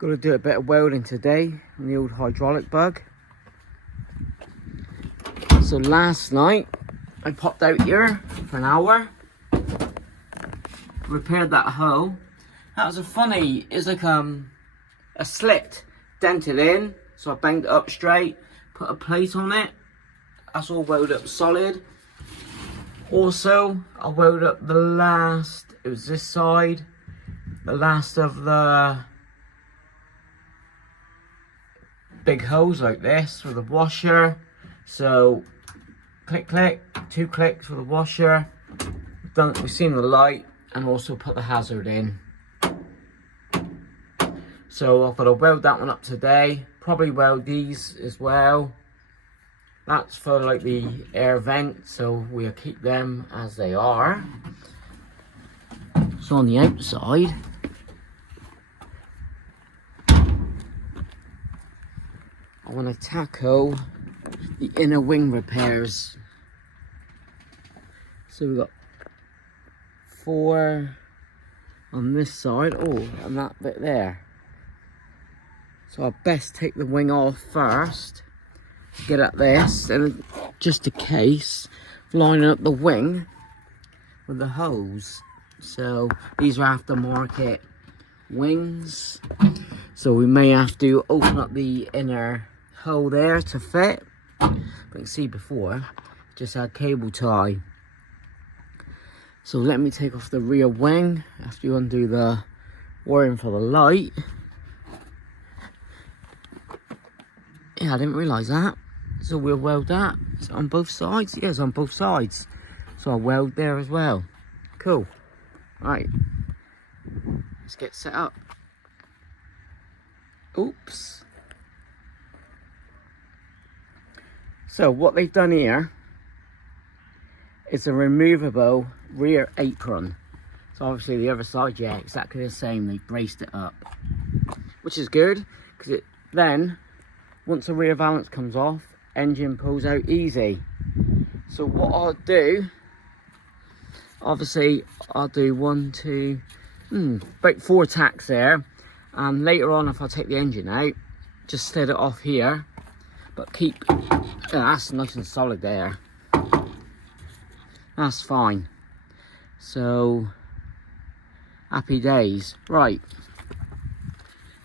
Got to do a bit of welding today on the old hydraulic bug. So last night I popped out here for an hour, repaired that hole. That was it's like a slit dented in, so I banged it up straight, put a plate on it. That's all welded up solid. Also, I welded up the last, it was this side, the last of the big holes like this with the washer. So, click, click, 2 clicks for the washer. We've seen the light and also put the hazard in. So I've got to weld that one up today. Probably weld these as well. That's for like the air vent, so we'll keep them as they are. So on the outside, I want to tackle the inner wing repairs. So we've got 4 on this side. Oh, and that bit there. So I'll best take the wing off first. Get at this, and just a case lining up the wing with the hose. So these are aftermarket wings, so we may have to open up the inner hole there to fit. But you can see before, just had cable tie. So let me take off the rear wing after you undo the wiring for the light. Yeah, I didn't realise that. So we'll weld that. Is it on both sides? Yes, on both sides. So I'll weld there as well. Cool. Right. Let's get set up. Oops. So what they've done here is a removable rear apron. So obviously the other side, yeah, exactly the same. They braced it up, which is good because it then, once the rear valance comes off, engine pulls out easy. So what I'll do, obviously I'll do 1, 2, about 4 tacks there, and later on if I take the engine out, just slid it off here, but keep, that's nice and solid there, that's fine. So happy days. Right,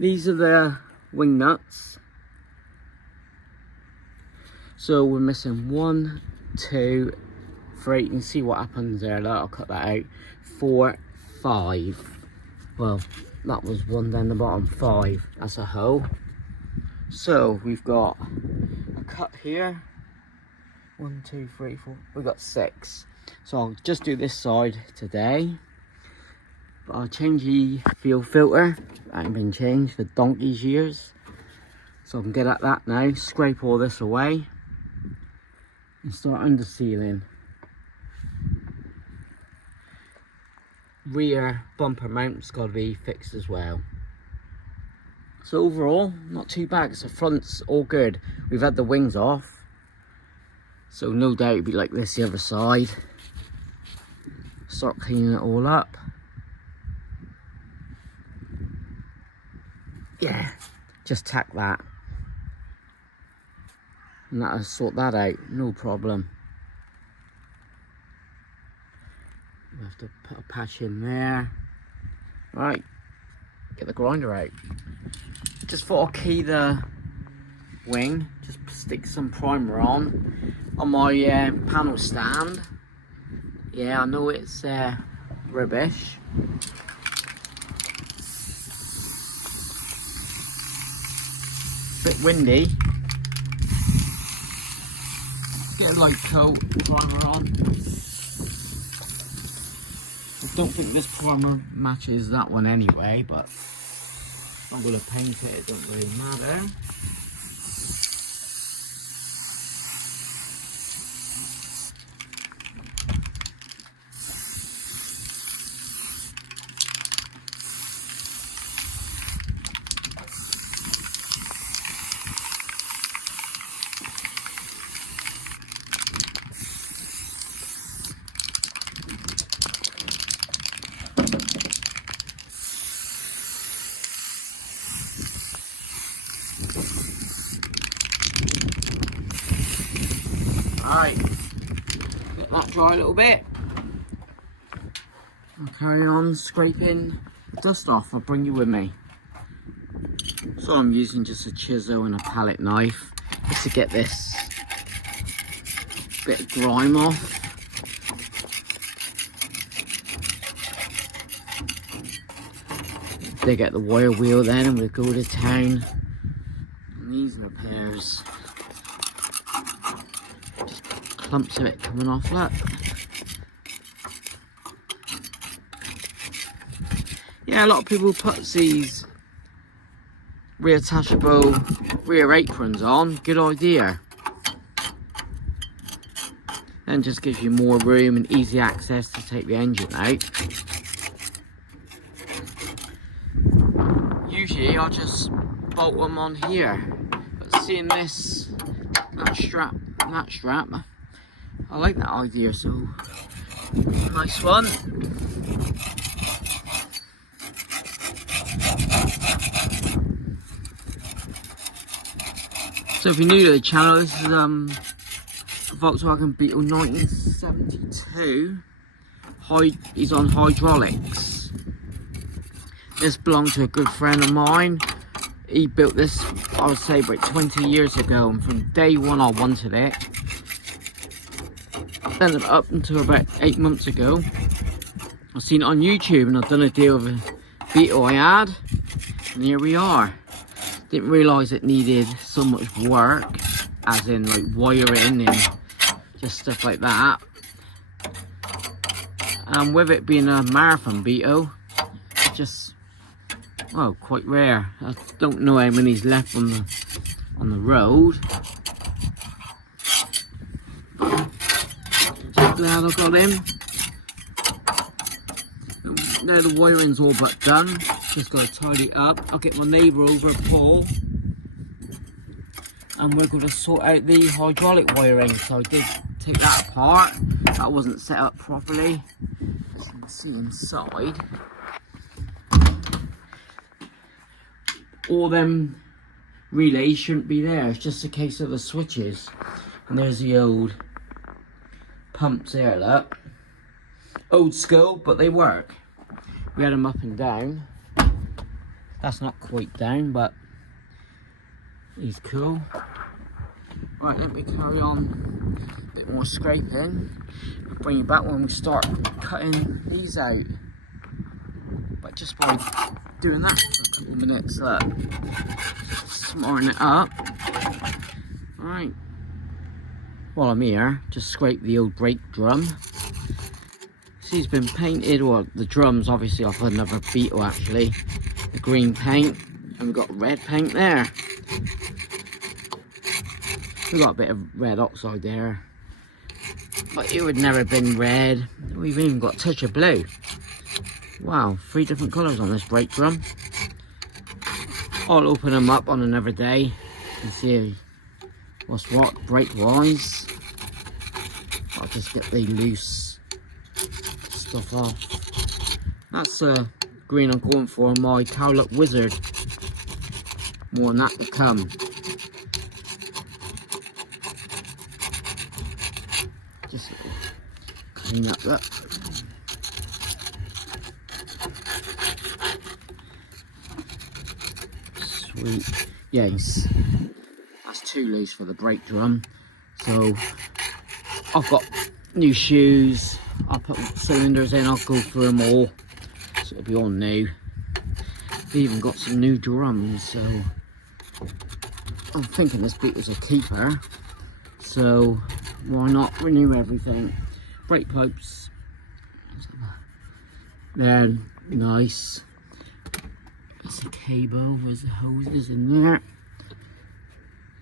these are the wing nuts. So we're missing 1, 2, 3. You can see what happens there. Look, I'll cut that out. 4, 5. Well, that was 1 down the bottom. 5. That's a hole. So we've got a cut here. 1, 2, 3, 4. We've got 6. So I'll just do this side today. But I'll change the fuel filter. That ain't been changed for donkey's years. So I can get at that now. Scrape all this away and start under sealing. Rear bumper mount's got to be fixed as well. So overall, not too bad. The front's all good. We've had the wings off, so no doubt it'll be like this the other side. Start cleaning it all up. Yeah, just tack that. And that'll sort that out, no problem. We have to put a patch in there. Right, get the grinder out. Just thought I'd key the wing, just stick some primer on my panel stand. Yeah, I know it's rubbish. Bit windy. Get a light coat primer on. I don't think this primer matches that one anyway, but I'm going to paint it, it doesn't really matter. Alright, let that dry a little bit. I'll carry on scraping the dust off. I'll bring you with me. So I'm using just a chisel and a palette knife just to get this bit of grime off. Dig out the wire wheel then and we'll go to town. And these are the pairs. Just clumps of it coming off, look. Yeah, a lot of people put these reattachable rear aprons on. Good idea. Then just gives you more room and easy access to take the engine out. Usually I'll just bolt them on here, but seeing this, that strap, I like that idea, so nice one. So if you're new to the channel, this is a Volkswagen Beetle 1972. He's on hydraulics. This belonged to a good friend of mine. He built this, I would say, about 20 years ago, and from day one I wanted it. Then up until about 8 months ago, I've seen it on YouTube and I've done a deal with a Beetle I had, and here we are. Didn't realise it needed so much work, as in like wiring and just stuff like that. And with it being a marathon Beetle, it's just, well, quite rare. I don't know how many's left on the road. Just glad I got him. Now the wiring's all but done. Just got to tidy it up. I'll get my neighbour over, Paul, and we're going to sort out the hydraulic wiring. So I did take that apart. That wasn't set up properly, as you can see inside. All them relays shouldn't be there. It's just a case of the switches. And there's the old pumps there, look. Old school, but they work. We had them up and down. That's not quite down, but he's cool. Right, let me carry on a bit more scraping. I'll bring you back when we start cutting these out. But just by doing that for a couple of minutes, look. Smarting it up. Alright. While I'm here, just scrape the old brake drum. See, it's been painted, well, the drum's obviously off another Beetle actually. The green paint, and we've got red paint there. We've got a bit of red oxide there, but it would never have been red. We've even got a touch of blue. Wow, 3 different colours on this brake drum. I'll open them up on another day and see what's what brake wise. I'll just get the loose stuff off. That's green I'm going for on my Cowlook Wizard. More on that to come. Just clean up that. Sweet. Yes. That's too loose for the brake drum. So I've got new shoes. I'll put cylinders in, I'll go through them all. So it'll be all new. We've even got some new drums, so I'm thinking this Beetle's a keeper. So why not renew everything? Brake pipes. They're nice. That's a cable, there's the hoses in there.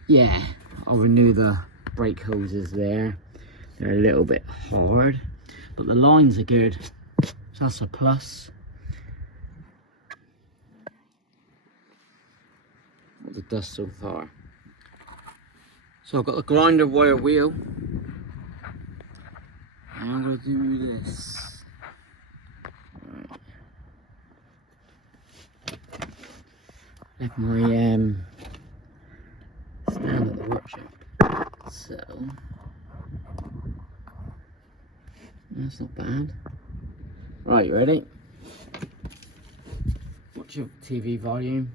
Yeah, I'll renew the brake hoses there. They're a little bit hard, but the lines are good, so that's a plus. What the dust so far. So I've got the grinder wire wheel, and I'm going to do this. Right. Left my stand at the workshop, so That's not bad. Right, you ready? Watch your TV volume.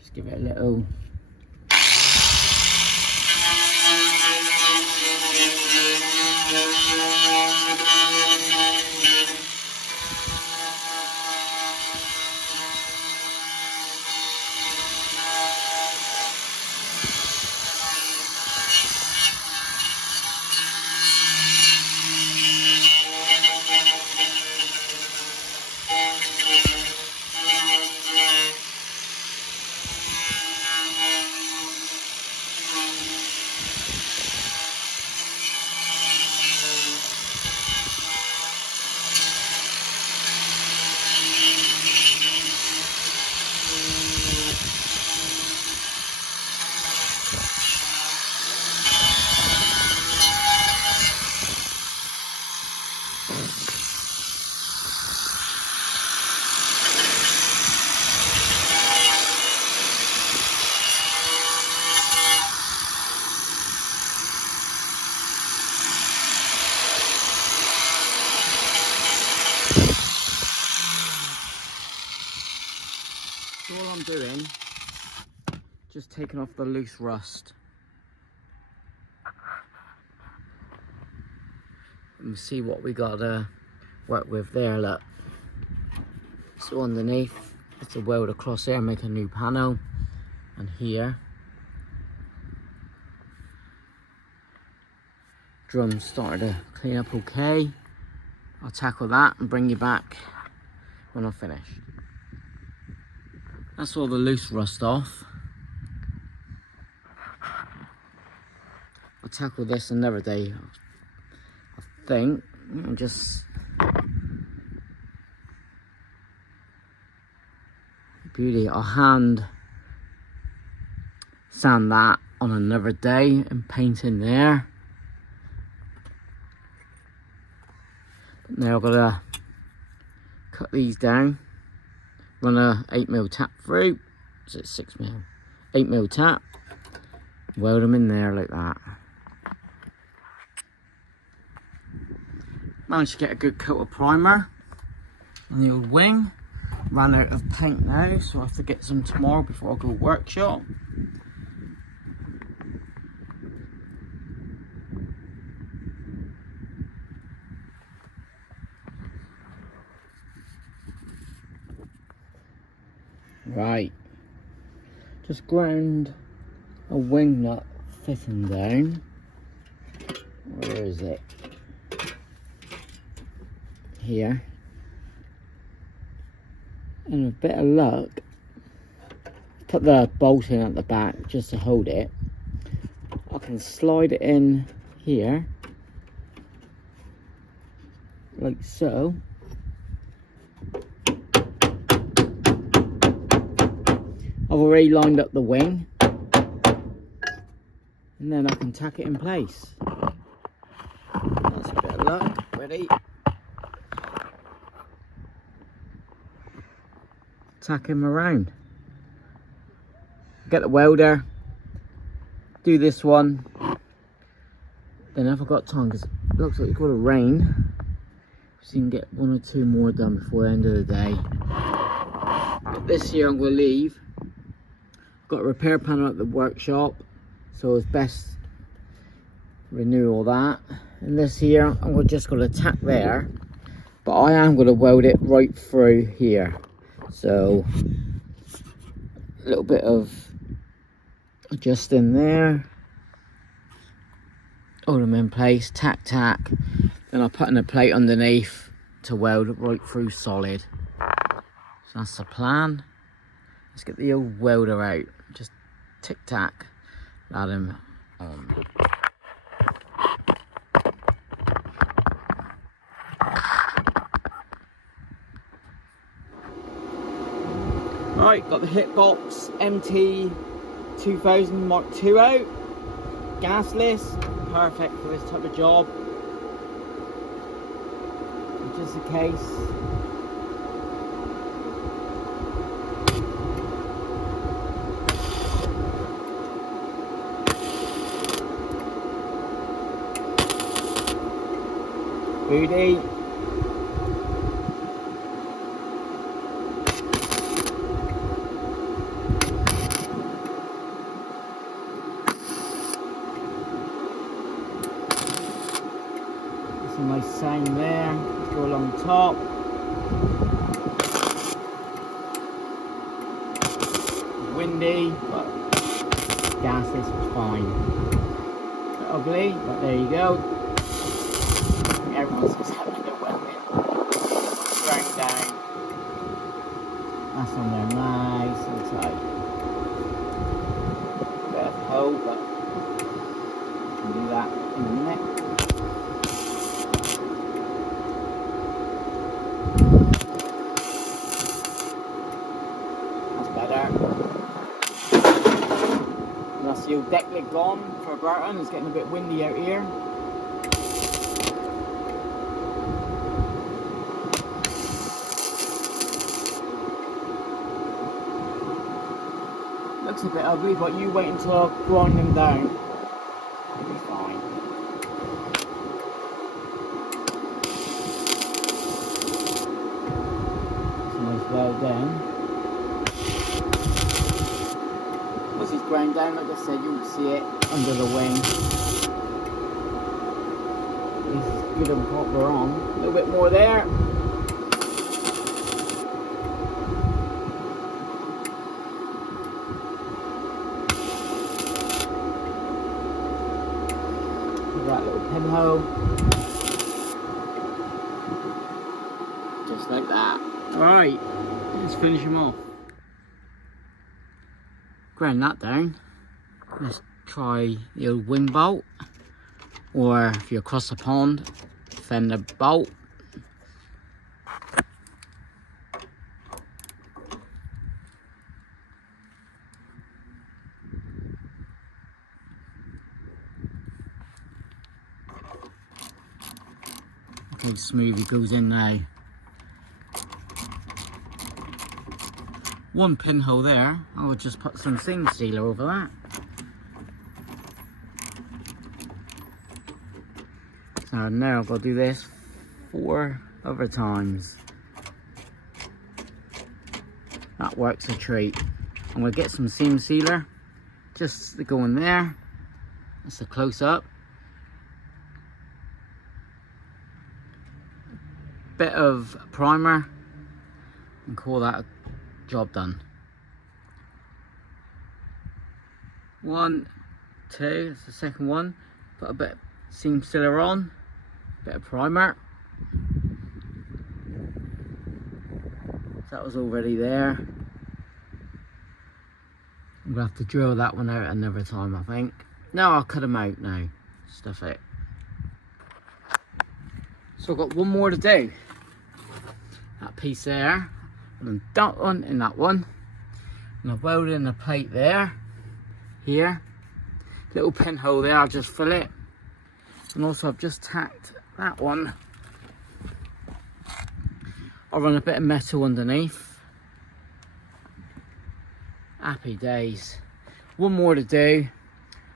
Just give it a little. So all I'm doing, just taking off the loose rust. And see what we got to work with there, look. So underneath, it's a weld across there, make a new panel. And here, drums started to clean up okay. I'll tackle that and bring you back when I'm finished. That's all the loose rust off. I'll tackle this another day, I think. And just beauty. I'll hand sand that on another day and paint in there. Now I've got to cut these down, run a 8mm tap through, so it's 6mm, 8mm tap, weld them in there like that. Managed to get a good coat of primer on the old wing. Ran out of paint now, so I have to get some tomorrow before I go workshop. Right, just ground a wing nut fitting down. Where is it? Here. And with a bit of luck, put the bolt in at the back just to hold it. I can slide it in here, like so. I've already lined up the wing, and then I can tack it in place. That's a bit of luck. Ready? Tack him around. Get the welder, do this one. Then if I've got time, because it looks like it's going to rain, so you can get 1 or 2 more done before the end of the day. But this year I'm going to leave. Got a repair panel at the workshop, so it's best renew all that. And this year I'm just going to tack there, but I am going to weld it right through here. So a little bit of adjusting there, hold them in place, tack, then I'll put in a plate underneath to weld right through solid. So that's the plan. Let's get the old welder out, just tick tack that him on. Right, got the Hitbox MT 2000 Mark II out, gasless, perfect for this type of job. Just a case. Booty. That's a nice sound there. Let's go along top. Windy, but gasless was fine. A bit ugly, but there you go. I think everyone's just having their welding. Ground down. That's on there nice and tight. Bit of hole, but we can do that in a minute. That's better. That's the old deck lid gone for Burton. It's getting a bit windy out here. Looks a bit ugly, but you wait until I grind them down. It'll be fine. It's a nice weld then. Once it's ground down, like I said, you'll see it under the wing. It's good and what we're on. A little bit more there. That little pinhole, just like that. Alright, let's finish them off. Ground that down. Let's try the old wing bolt, or if you're across the pond, fender bolt. Look how smooth it goes in now. One pinhole there, I would just put some seam sealer over that. So now I've got to do this 4 other times. That works a treat. I'm going to get some seam sealer just to go in there. That's a close up. Bit of primer and call that a job done. 1, 2, that's the second one. Put a bit of seam sealer on, bit of primer. That was already there. I'm gonna have to drill that one out another time, I think. No, I'll cut them out now. Stuff it. So I've got one more to do. That piece there, and that one and that one. And I've welded in a plate there, here. Little pinhole there, I'll just fill it. And also I've just tacked that one. I'll run a bit of metal underneath. Happy days. One more to do.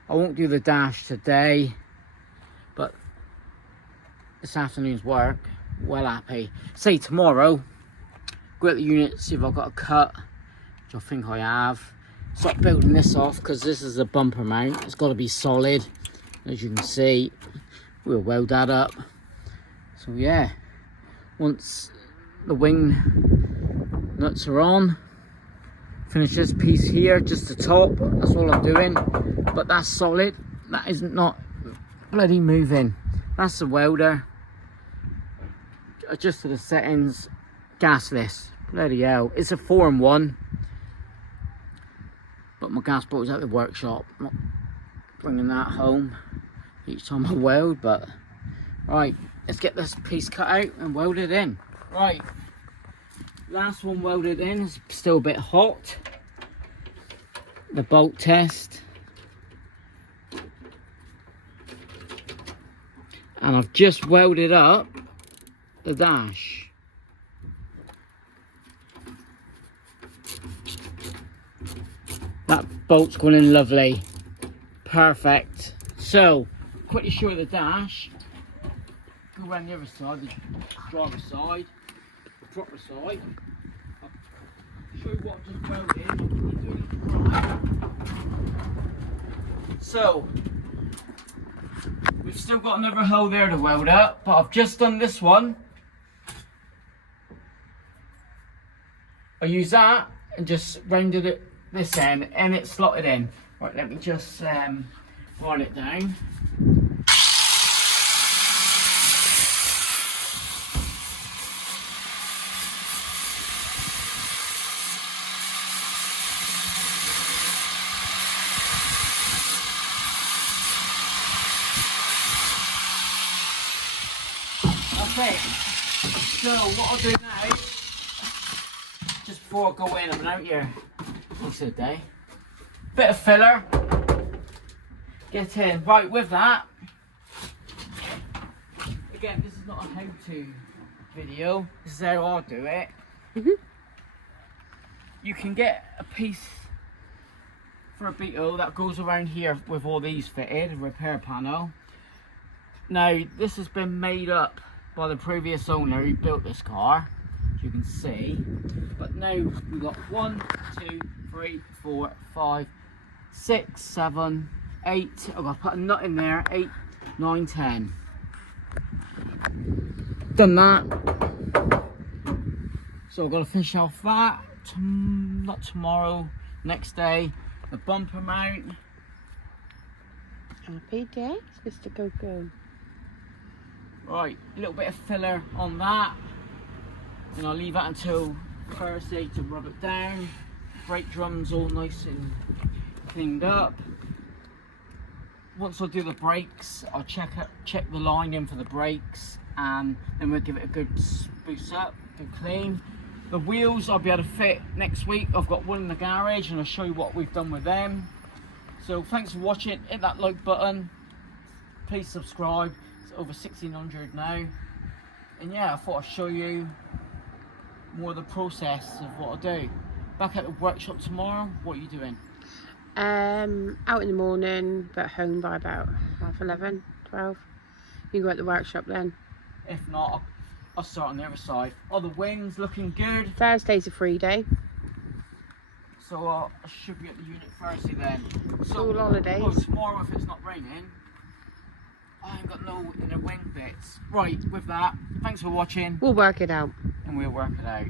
I won't do the dash today, but this afternoon's work, well happy. Say tomorrow, go at the unit, see if I've got a cut, which I think I have. Start building this off because this is a bumper mount. It's got to be solid, as you can see. We'll weld that up. So yeah, once the wing nuts are on, finish this piece here, just the top. That's all I'm doing. But that's solid. That is not bloody moving. That's the welder. Adjust to the settings. Gasless. Bloody hell. It's a 4-in-1. But my gas bolt's at the workshop. I'm not bringing that home each time I weld. But right, let's get this piece cut out and weld it in. Right. Last one welded in. It's still a bit hot. The bolt test. And I've just welded up the dash. That bolt's going in lovely. Perfect. So, quickly show you the dash. go around the other side, the driver's side, the proper side. I'll show you what I've just welded. So, we've still got another hole there to weld up, but I've just done this one. I use that and just rounded it this end and it slotted in. Right, let me just wind it down. Okay, so what I'll do now, just before I go in, I'm out here most of the day. Bit of filler, get in. Right, with that, again, this is not a how-to video, this is how I do it. You can get a piece for a beetle that goes around here with all these fitted, a repair panel. Now, this has been made up by the previous owner who built this car, as you can see. But now we've got 1, 2, 3, 4, 5, 6, 7, 8. I've got to put a nut in there. 8, 9, 10. Done that. So I've got to finish off that. Not tomorrow, next day. The bumper mount. Happy days, Mr. Coco. Right, a little bit of filler on that, and I'll leave that until Thursday to rub it down. Brake drums all nice and cleaned up. Once I do the brakes, I'll check the line in for the brakes, and then we'll give it a good spruce up, good clean. The wheels I'll be able to fit next week. I've got one in the garage, and I'll show you what we've done with them. So thanks for watching. Hit that like button. Please subscribe. Over 1,600 now, and yeah, I thought I'd show you more of the process of what I do. Back at the workshop tomorrow. What are you doing? Out in the morning, but home by about 11, 12. You can go at the workshop then. If not, I'll start on the other side. Oh, the wings looking good. Thursday's a free day. So I should be at the unit Thursday then. So School holidays. Well, tomorrow if it's not raining. I ain't got no inner wing bits. Right, with that, thanks for watching. We'll work it out. And we'll work it out.